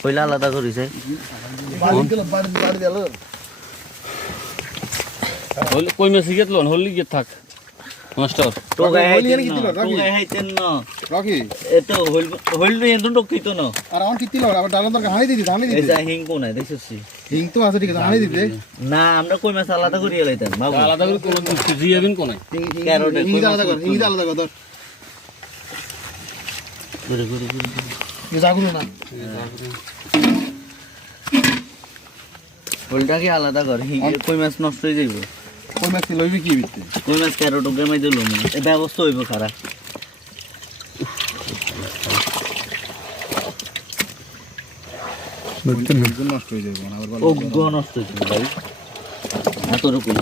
কইলা আলাদা করিছে কই মাছ গেত লন হলি গিয়ে থাক মাস্টার টোগাই হাইতেন না রাখি এতো হইল নি এত টকিত না আর আমার কিতি লড় আবার ডালা দরকার হানি দিদি এই যা হিং কোন নাই দেখছছি হিং তো আছে ঠিক আছে হানি দিদি না আমরা কই মাছ আলাদা করিয়া লাইতাম বাবু আলাদা করে কোন জিয়াবিন কোন ক্যারোটে হিং আলাদা কর হিং আলাদা কর ধর করে এ জাগুলো না হইলটা কি আলাদা কর হিং কই মাছ নষ্ট হয়ে যাইব কই মাছ লইবি কি বিতে কই মাছ ক্যারোটে গেমাই দিল না এই ব্যবস্থা হইব খারাপ নষ্ট হয়ে যাবে আবার ও নষ্ট হইছে ভাই এত রকম